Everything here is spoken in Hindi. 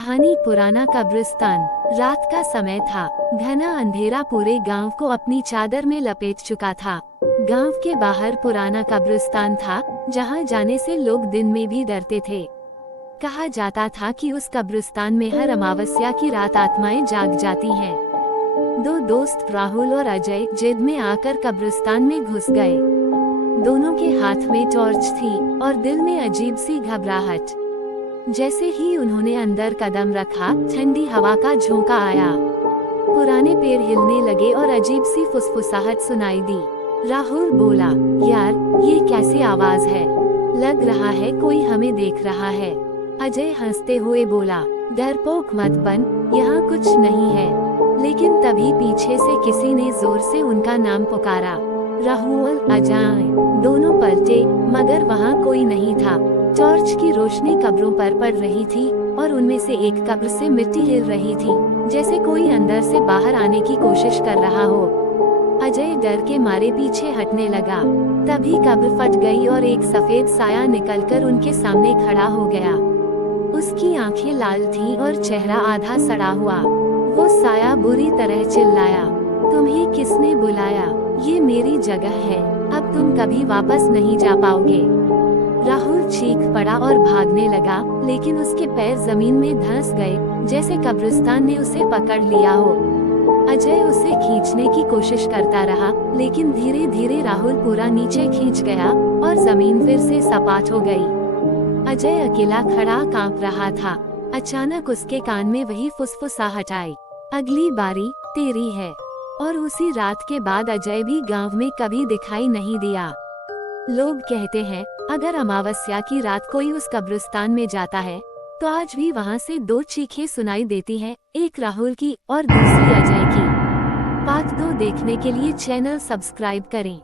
कहानी पुराना कब्रिस्तान। रात का समय था। घना अंधेरा पूरे गांव को अपनी चादर में लपेट चुका था। गांव के बाहर पुराना कब्रिस्तान था, जहां जाने से लोग दिन में भी डरते थे। कहा जाता था कि उस कब्रिस्तान में हर अमावस्या की रात आत्माएं जाग जाती हैं। दो दोस्त राहुल और अजय जिद में आकर कब्रिस्तान में घुस गए। दोनों के हाथ में टॉर्च थी और दिल में अजीब सी घबराहट। जैसे ही उन्होंने अंदर कदम रखा, ठंडी हवा का झोंका आया। पुराने पेड़ हिलने लगे और अजीब सी फुसफुसाहट सुनाई दी। राहुल बोला, यार, ये कैसी आवाज है? लग रहा है कोई हमें देख रहा है। अजय हंसते हुए बोला, डरपोक मत बन, यहाँ कुछ नहीं है। लेकिन तभी पीछे से किसी ने जोर से उनका नाम पुकारा। राहुल, अजय दोनों पलटे, मगर वहाँ कोई नहीं था। टॉर्च की रोशनी कब्रों पर पड़ रही थी और उनमें से एक कब्र से मिट्टी हिल रही थी, जैसे कोई अंदर से बाहर आने की कोशिश कर रहा हो। अजय डर के मारे पीछे हटने लगा। तभी कब्र फट गई और एक सफेद साया निकलकर उनके सामने खड़ा हो गया। उसकी आंखें लाल थीं और चेहरा आधा सड़ा हुआ। वो साया बुरी तरह चिल्लाया, तुम्हें किसने बुलाया? ये मेरी जगह है, अब तुम कभी वापस नहीं जा पाओगे। राहुल चीख पड़ा और भागने लगा, लेकिन उसके पैर जमीन में धंस गए, जैसे कब्रिस्तान ने उसे पकड़ लिया हो। अजय उसे खींचने की कोशिश करता रहा, लेकिन धीरे धीरे राहुल पूरा नीचे खींच गया और जमीन फिर से सपाट हो गई। अजय अकेला खड़ा कांप रहा था। अचानक उसके कान में वही फुसफुसाहट आई, अगली बारी तेरी है। और उसी रात के बाद अजय भी गांव में कभी दिखाई नहीं दिया। लोग कहते हैं, अगर अमावस्या की रात कोई उस कब्रिस्तान में जाता है, तो आज भी वहाँ से दो चीखें सुनाई देती हैं, एक राहुल की और दूसरी अजय की। पार्ट 2 देखने के लिए चैनल सब्सक्राइब करें।